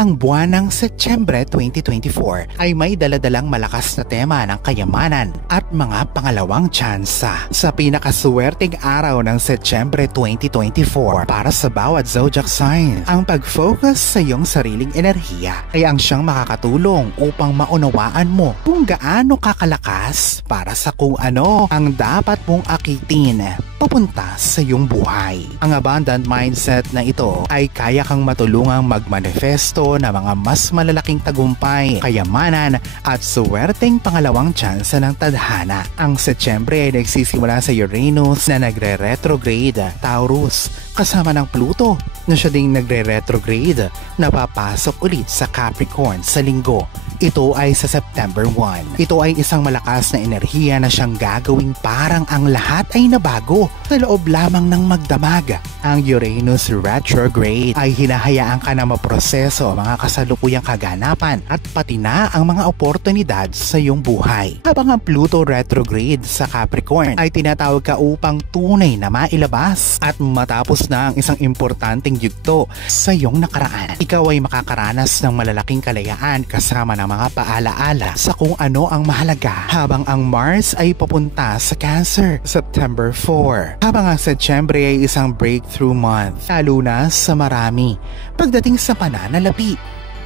Ang buwan ng Setyembre 2024 ay may daladalang malakas na tema ng kayamanan at mga pangalawang tsansa. Sa pinakaswerteng araw ng Setyembre 2024 para sa bawat zodiac sign, ang pag-focus sa iyong sariling enerhiya ay ang siyang makakatulong upang maunawaan mo kung gaano kakalakas para sa kung ano ang dapat mong akitin papunta sa iyong buhay. Ang abundant mindset na ito ay kaya kang matulungang magmanifesto na mga mas malalaking tagumpay, kayamanan at suwerteng pangalawang tsansa ng tadhana. Ang Setyembre ay nagsisimula sa Uranus na nagre-retrograde Taurus kasama ng Pluto na siya ding nagre-retrograde na papasok ulit sa Capricorn sa Linggo. Ito ay sa September 1. Ito ay isang malakas na enerhiya na siyang gagawing parang ang lahat ay nabago sa loob lamang ng magdamag. Ang Uranus retrograde ay hinahayaan ka na maproseso ang mga kasalukuyang kaganapan at pati na ang mga oportunidad sa iyong buhay. Habang ang Pluto retrograde sa Capricorn ay tinatawag ka upang tunay na mailabas at matapos na ang isang importanteng yugto sa iyong nakaraan. Ikaw ay makakaranas ng malalaking kalayaan kasama ng mga paalaala sa kung ano ang mahalaga, habang ang Mars ay papunta sa Cancer September 4. Habang ang Setyembre ay isang breakthrough month, lalo na sa marami pagdating sa pananalapi.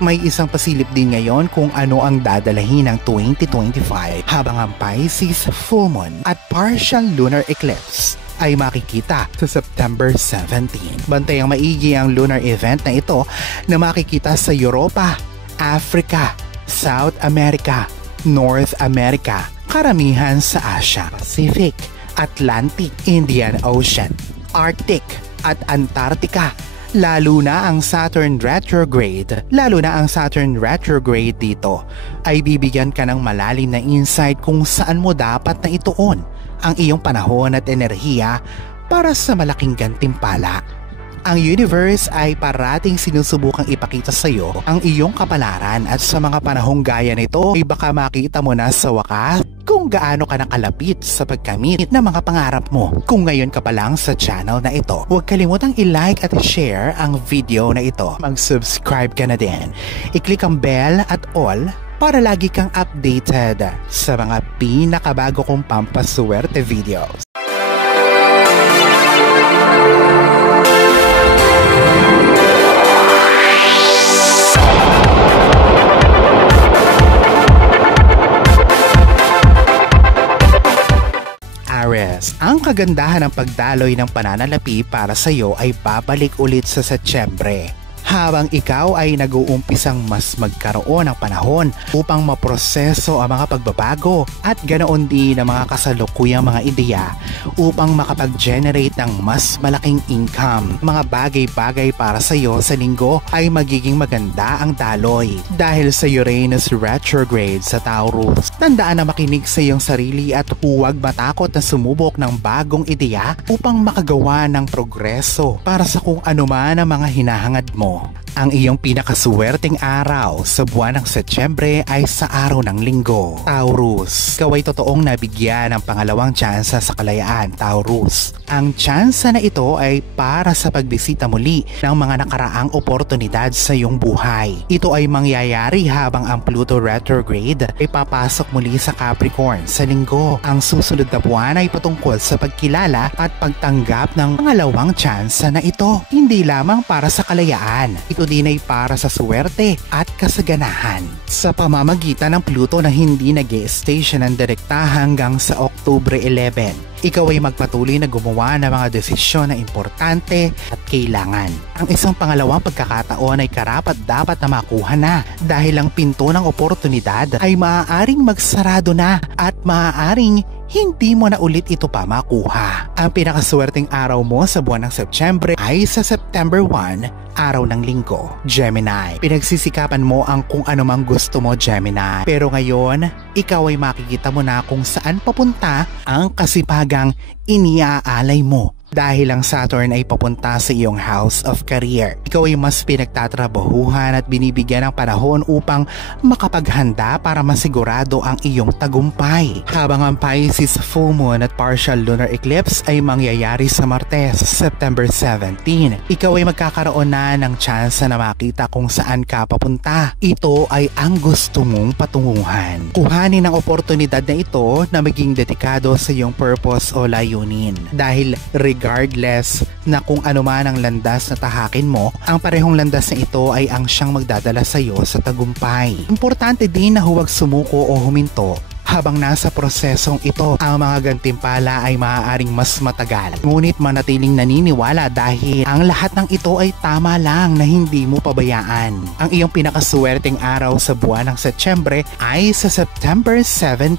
May isang pasilip din ngayon kung ano ang dadalahin ng 2025, habang ang Pisces full moon at partial lunar eclipse ay makikita sa September 17. Bantayang maigi ang lunar event na ito na makikita sa Europa, Africa, South America, North America, karamihan sa Asia, Pacific, Atlantic, Indian Ocean, Arctic at Antarctica. Lalo na ang Saturn retrograde dito ay bibigyan ka ng malalim na insight kung saan mo dapat na ituon ang iyong panahon at enerhiya para sa malaking gantimpala. Ang universe ay parating sinusubukang ipakita sa iyo ang iyong kapalaran, at sa mga panahong gaya nito ay baka makita mo na sa wakas kung gaano ka nakalapit sa pagkamit ng mga pangarap mo. Kung ngayon ka pa lang sa channel na ito, huwag kalimutang i-like at i-share ang video na ito. Mag-subscribe ka na din. I-click ang bell at all para lagi kang updated sa mga pinakabago kong pampaswerte videos. Ang kagandahan ng pagdaloy ng pananalapi para sa iyo ay babalik ulit sa Setyembre, habang ikaw ay nag-uumpisang mas magkaroon ng panahon upang maproseso ang mga pagbabago at ganoon din ang mga kasalukuyang mga ideya upang makapag-generate ng mas malaking income. Mga bagay-bagay para sa iyo sa linggo ay magiging maganda ang daloy dahil sa Uranus retrograde sa Taurus. Tandaan na makinig sa iyong sarili at huwag matakot na sumubok ng bagong ideya upang makagawa ng progreso para sa kung anuman ang mga hinahangad mo. Ang iyong pinakaswerteng araw sa buwan ng Setyembre ay sa araw ng Linggo. Taurus, ikaw ay totoong nabigyan ng pangalawang tsansa sa kalayaan, Taurus. Ang tsansa na ito ay para sa pagbisita muli ng mga nakaraang oportunidad sa iyong buhay. Ito ay mangyayari habang ang Pluto retrograde ay papasok muli sa Capricorn sa Linggo. Ang susunod na buwan ay patungkol sa pagkilala at pagtanggap ng pangalawang tsansa na ito. Hindi lamang para sa kalayaan, ito din ay para sa swerte at kasaganahan. Sa pamamagitan ng Pluto na hindi nag-i-station ng direkta hanggang sa Oktubre 11, ikaw ay magpatuloy na gumawa ng mga desisyon na importante at kailangan. Ang isang pangalawang pagkakataon ay karapat-dapat na makuha na dahil ang pinto ng oportunidad ay maaaring magsarado na at maaaring hindi mo na ulit ito pa makuha. Ang pinakaswerteng araw mo sa buwan ng Setyembre ay sa September 1, araw ng Linggo. Gemini, pinagsisikapan mo ang kung ano mang gusto mo, Gemini. Pero ngayon, ikaw ay makikita mo na kung saan papunta ang kasipagang iniaalay mo. Dahil ang Saturn ay papunta sa iyong house of career. Ikaw ay mas pinagtatrabahuhan at binibigyan ng panahon upang makapaghanda para masigurado ang iyong tagumpay. Habang ang Pisces full moon at partial lunar eclipse ay mangyayari sa Martes, September 17, ikaw ay magkakaroon na ng tsansa na makita kung saan ka papunta. Ito ay ang gusto mong patunguhan. Kuhanin ang oportunidad na ito na maging dedikado sa iyong purpose o layunin. Dahil regardless na kung ano man ang landas na tahakin mo, ang parehong landas na ito ay ang siyang magdadala sa iyo sa tagumpay. Importante din na huwag sumuko o huminto. Habang nasa prosesong ito, ang mga gantimpala ay maaaring mas matagal. Ngunit manatiling naniniwala dahil ang lahat ng ito ay tama lang na hindi mo pabayaan. Ang iyong pinakaswerteng araw sa buwan ng Setyembre ay sa September 17,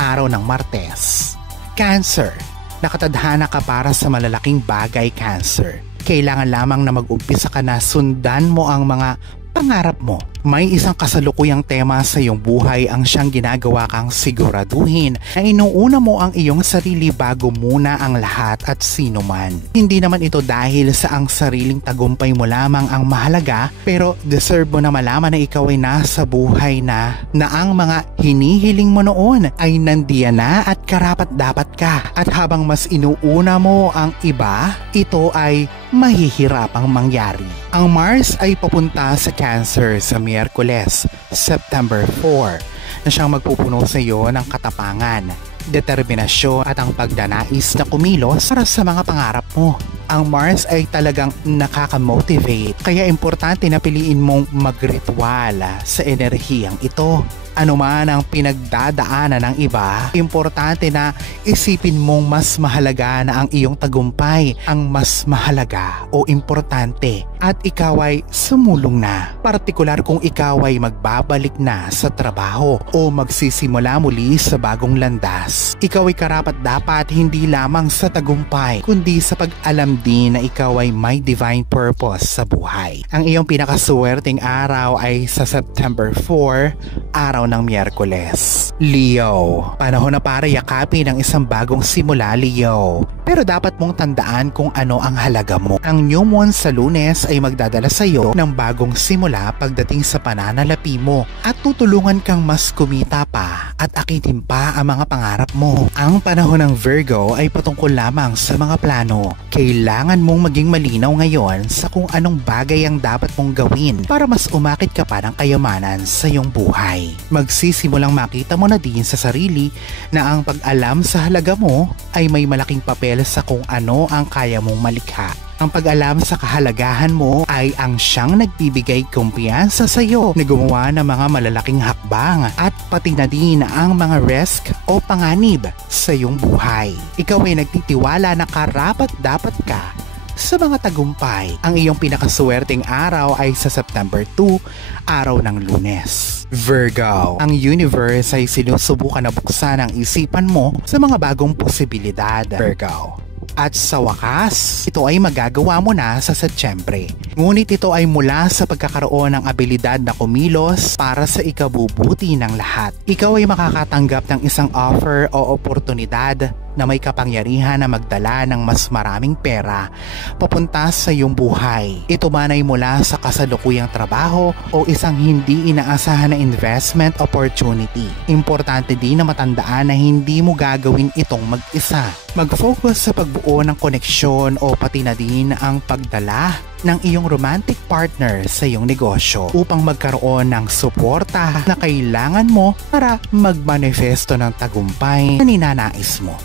araw ng Martes. Cancer. Nakatadhana ka para sa malalaking bagay, Cancer. Kailangan lamang na mag-umpisa ka na sundan mo ang mga pangarap mo. May isang kasalukuyang tema sa iyong buhay ang siyang ginagawa kang siguraduhin na inuuna mo ang iyong sarili bago muna ang lahat at sino man. Hindi naman ito dahil sa ang sariling tagumpay mo lamang ang mahalaga, pero deserve mo na malaman na ikaw ay nasa buhay na ang mga hinihiling mo noon ay nandiyan na at karapat dapat ka. At habang mas inuuna mo ang iba, ito ay mahihirapang mangyari. Ang Mars ay papunta sa Cancer sa Miyerkules, September 4, na siyang magpupuno sa iyo ng katapangan, determinasyon at ang pagdanais na kumilos para sa mga pangarap mo. Ang Mars ay talagang nakaka-motivate, kaya importante na piliin mong magritual sa enerhiyang ito. Ano man ang pinagdadaanan ng iba, importante na isipin mong mas mahalaga na ang iyong tagumpay ang mas mahalaga o importante at ikaw ay sumulong na. Partikular kung ikaw ay magbabalik na sa trabaho o magsisimula muli sa bagong landas. Ikaw ay karapat-dapat hindi lamang sa tagumpay kundi sa pag-alam din na ikaw ay may divine purpose sa buhay. Ang iyong pinakaswerteng araw ay sa September 4, araw ng Miyerkules. Leo, panahon na para yakapin ang isang bagong simula, Leo. Pero dapat mong tandaan kung ano ang halaga mo. Ang new moon sa Lunes ay magdadala sa iyo ng bagong simula pagdating sa pananalapi mo at tutulungan kang mas kumita pa at akitin pa ang mga pangarap mo. Ang panahon ng Virgo ay patungkol lamang sa mga plano. Kailangan mong maging malinaw ngayon sa kung anong bagay ang dapat mong gawin para mas umakit ka pa ng kayamanan sa iyong buhay. Magsisimulang makita mo na din sa sarili na ang pag-alam sa halaga mo ay may malaking papel sa kung ano ang kaya mong malikha. Ang pag-alam sa kahalagahan mo ay ang siyang nagbibigay kumpiyansa sa iyo na gumawa ng mga malalaking hakbang at pati na din ang mga risk o panganib sa iyong buhay. Ikaw ay nagtitiwala na karapat-dapat ka sa mga tagumpay. Ang iyong pinakaswerteng araw ay sa September 2, araw ng Lunes. Virgo, ang universe ay sinusubukan na buksan ang isipan mo sa mga bagong posibilidad, Virgo. At sa wakas, ito ay magagawa mo na sa Setyembre. Ngunit ito ay mula sa pagkakaroon ng abilidad na kumilos para sa ikabubuti ng lahat. Ikaw ay makakatanggap ng isang offer o oportunidad na may kapangyarihan na magdala ng mas maraming pera papunta sa iyong buhay. Ito man ay mula sa kasalukuyang trabaho o isang hindi inaasahan na investment opportunity. Importante din na matandaan na hindi mo gagawin itong mag-isa. Mag-focus sa pagbuo ng koneksyon o pati na din ang pagdala ng iyong romantic partner sa iyong negosyo upang magkaroon ng suporta na kailangan mo para magmanifesto ng tagumpay na ninanais mo.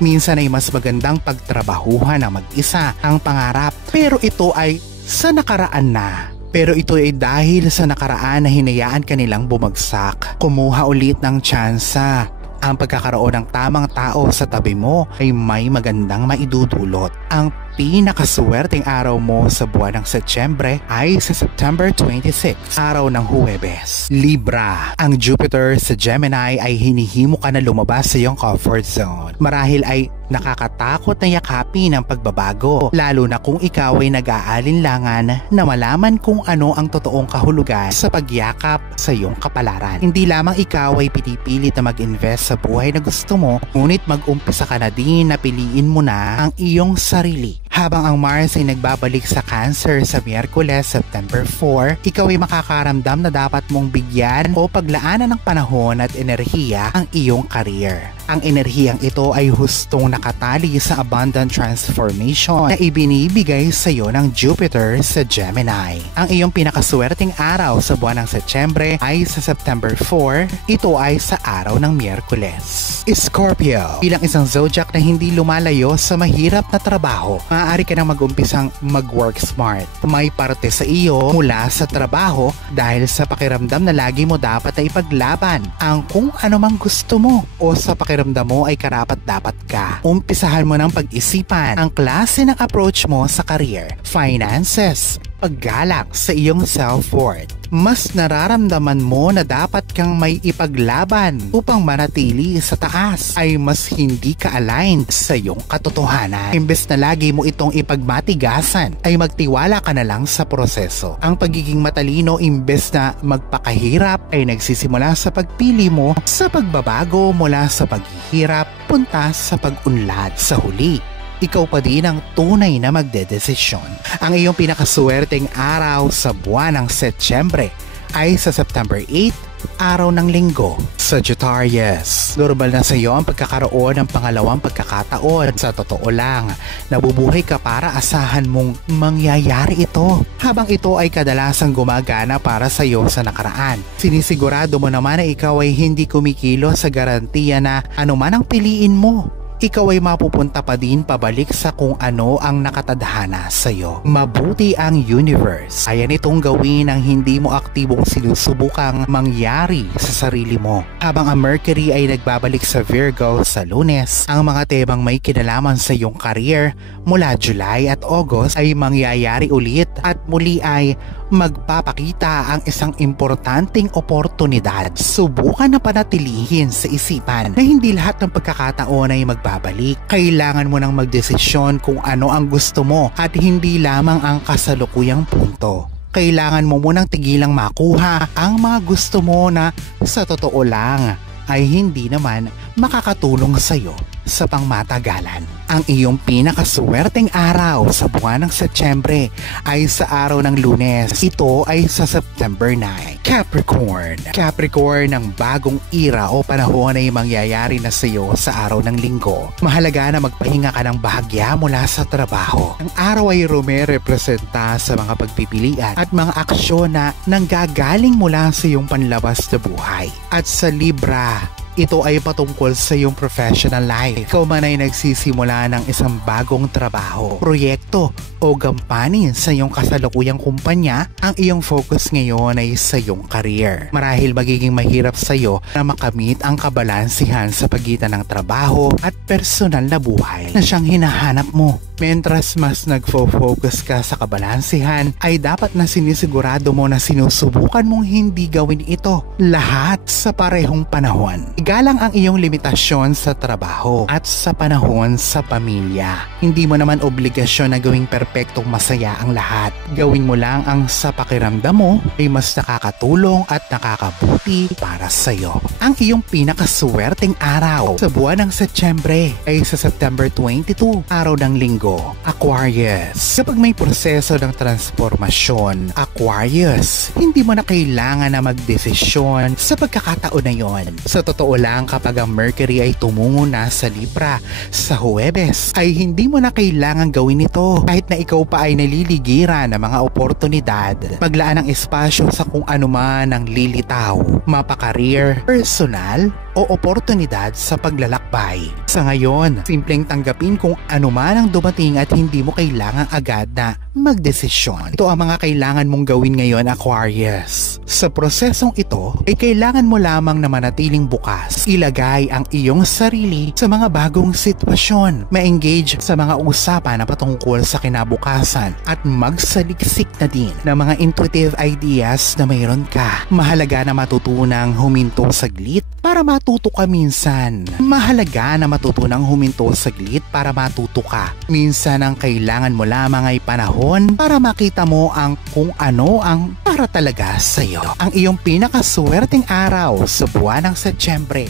Minsan ay mas magandang pagtrabahuhan ng mag-isa ang pangarap, pero ito ay sa nakaraan na. Pero ito ay dahil sa nakaraan na hinayaan ka nilang bumagsak. Kumuha ulit ng tsansa. Ang pagkakaroon ng tamang tao sa tabi mo ay may magandang maidudulot. Ang pinakaswerteng araw mo sa buwan ng Setyembre ay sa September 26, araw ng Huwebes. Libra, ang Jupiter sa Gemini ay hinihimo ka na lumabas sa iyong comfort zone. Marahil ay Nakakatakot na yakapin ang pagbabago, lalo na kung ikaw ay nag-aalinlangan na malaman kung ano ang totoong kahulugan sa pagyakap sa iyong kapalaran. Hindi lamang ikaw ay pinipilit na mag-invest sa buhay na gusto mo, ngunit mag-umpisa ka na din na piliin mo na ang iyong sarili. Habang ang Mars ay nagbabalik sa Cancer sa Miyerkules, September 4, ikaw ay makakaramdam na dapat mong bigyan o paglaanan ng panahon at enerhiya ang iyong career. Ang enerhiyang ito ay hustong nakatali sa abundant transformation na ibinibigay sa iyo ng Jupiter sa Gemini. Ang iyong pinakaswerteng araw sa buwan ng Setyembre ay sa September 4, ito ay sa araw ng Miyerkules. Scorpio, bilang isang zodiac na hindi lumalayo sa mahirap na trabaho, maaari ka nang mag-umpisang mag-work smart. May parte sa iyo mula sa trabaho dahil sa pakiramdam na lagi mo dapat na ipaglaban ang kung ano mang gusto mo o sa pakiramdam mo ay karapat-dapat ka. Umpisahan mo ng pag-isipan ang klase ng approach mo sa career, finances, paggalak sa iyong self-worth. Mas nararamdaman mo na dapat kang may ipaglaban upang manatili sa taas ay mas hindi ka-aligned sa iyong katotohanan. Imbes na lagi mo itong ipagmatigasan ay magtiwala ka na lang sa proseso. Ang pagiging matalino imbes na magpakahirap ay nagsisimula sa pagpili mo sa pagbabago mula sa paghihirap punta sa pag-unlad. Sa huli, ikaw pa din ang tunay na magdedesisyon. Ang iyong pinakaswerteng araw sa buwan ng Setyembre ay sa September 8, araw ng Linggo. Sagittarius, normal na sa iyo ang pagkakaroon ng pangalawang pagkakataon. Sa totoo lang, nabubuhay ka para asahan mong mangyayari ito. Habang ito ay kadalasang gumagana para sa iyo sa nakaraan, sinisigurado mo naman na ikaw ay hindi kumikilo sa garantiya na anuman ang piliin mo, ikaw ay mapupunta pa din pabalik sa kung ano ang nakatadhana sa iyo. Mabuti ang universe. Ayan itong gawin ang hindi mo aktibong sinusubukang mangyari sa sarili mo. Habang ang Mercury ay nagbabalik sa Virgo sa Lunes, ang mga temang may kinalaman sa iyong career mula July at August ay mangyayari ulit at muli ay magpapakita ang isang importanteng oportunidad. Subukan na panatilihin sa isipan na hindi lahat ng pagkakataon ay magbabalik. Kailangan mo nang magdesisyon kung ano ang gusto mo at hindi lamang ang kasalukuyang punto. Kailangan mo munang tigilang makuha ang mga gusto mo na sa totoo lang ay hindi naman makakatulong sa iyo sa pangmatagalan. Ang iyong pinakaswerteng araw sa buwan ng Setyembre ay sa araw ng Lunes. Ito ay sa September 9. Capricorn, ng bagong era o panahon ay mangyayari na sa iyo sa araw ng Linggo. Mahalaga na magpahinga ka ng bahagya mula sa trabaho. Ang araw ay rumerepresenta sa mga pagpipilian at mga aksyon na nanggagaling mula sa iyong panlabas na buhay. At sa Libra, ito ay patungkol sa iyong professional life. Ikaw man ay nagsisimula ng isang bagong trabaho, proyekto o gampanin sa iyong kasalukuyang kumpanya, ang iyong focus ngayon ay sa iyong career. Marahil magiging mahirap sa iyo na makamit ang kabalansihan sa pagitan ng trabaho at personal na buhay na siyang hinahanap mo. Mentras mas nagfo-focus ka sa kabalansihan, ay dapat na sinisigurado mo na sinusubukan mong hindi gawin ito lahat sa parehong panahon. Igalang ang iyong limitasyon sa trabaho at sa panahon sa pamilya. Hindi mo naman obligasyon na gawing perpektong masaya ang lahat. Gawin mo lang ang sa pakiramdam mo ay mas nakakatulong at nakakabuti para sa iyo. Ang iyong pinakaswerteng araw sa buwan ng Setyembre ay sa September 22, araw ng Linggo. Aquarius, kapag may proseso ng transformasyon, Aquarius, hindi mo na kailangan na magdesisyon sa pagkakataon na yon. Sa totoo lang, kapag ang Mercury ay tumungo na sa Libra sa Huwebes, ay hindi mo na kailangan gawin ito kahit na ikaw pa ay naliligiran ng mga oportunidad. Maglaan ng espasyo sa kung ano man ang lilitaw, mapa-career, personal, o oportunidad sa paglalakbay. Sa ngayon, simpleng tanggapin kung ano man ang dumating at hindi mo kailangang agad na magdesisyon. Ito ang mga kailangan mong gawin ngayon, Aquarius. Sa prosesong ito, ay kailangan mo lamang na manatiling bukas. Ilagay ang iyong sarili sa mga bagong sitwasyon. Ma-engage sa mga usapan na patungkol sa kinabukasan at magsaliksik na din ng mga intuitive ideas na mayroon ka. Mahalaga na matutunang huminto saglit para matuto ka minsan. Mahalaga na matutunang huminto saglit para matuto ka. Minsan ang kailangan mo lamang ay panahon para makita mo ang kung ano ang para talaga sa'yo. Ang iyong pinakaswerteng araw sa buwan ng Setyembre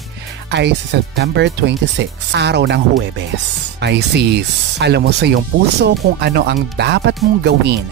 ay sa September 26, araw ng Huwebes. Pisces, alam mo sa iyong puso kung ano ang dapat mong gawin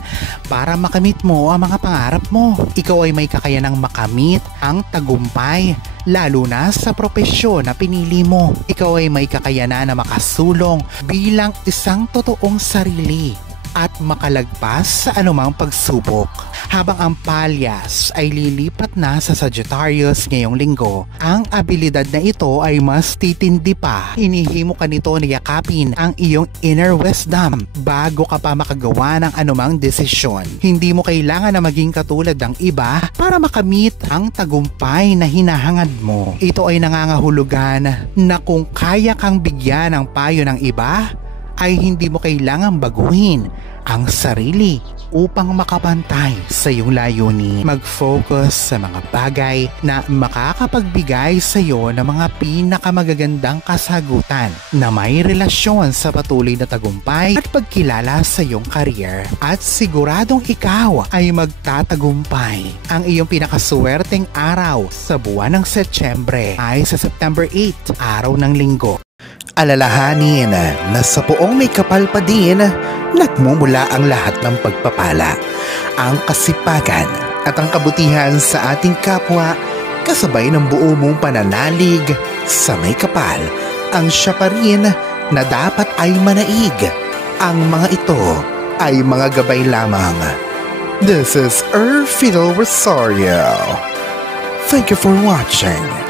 para makamit mo ang mga pangarap mo. Ikaw ay may kakayanang makamit ang tagumpay, lalo na sa propesyon na pinili mo. Ikaw ay may kakayanan na makasulong bilang isang totoong sarili at makalagpas sa anumang pagsubok. Habang ang Palyas ay lilipat na sa Sagittarius ngayong linggo, ang abilidad na ito ay mas titindi pa. Inihimo ka nito na yakapin ang iyong inner wisdom bago ka pa makagawa ng anumang desisyon. Hindi mo kailangan na maging katulad ng iba para makamit ang tagumpay na hinahangad mo. Ito ay nangangahulugan na kung kaya kang bigyan ng payo ng iba, ay hindi mo kailangang baguhin ang sarili upang makapantay sa iyong layunin. Mag-focus sa mga bagay na makakapagbigay sa iyo ng mga pinakamagagandang kasagutan na may relasyon sa patuloy na tagumpay at pagkilala sa iyong career. At siguradong ikaw ay magtatagumpay. Ang iyong pinakaswerteng araw sa buwan ng Setyembre ay sa September 8, araw ng linggo. Alalahanin na sa poong may kapal pa din, nagmumula ang lahat ng pagpapala, ang kasipagan at ang kabutihan sa ating kapwa, kasabay ng buo mong pananalig sa may kapal. Ang siya pa rin na dapat ay manaig. Ang mga ito ay mga gabay lamang. This is Fidel Rosario. Thank you for watching.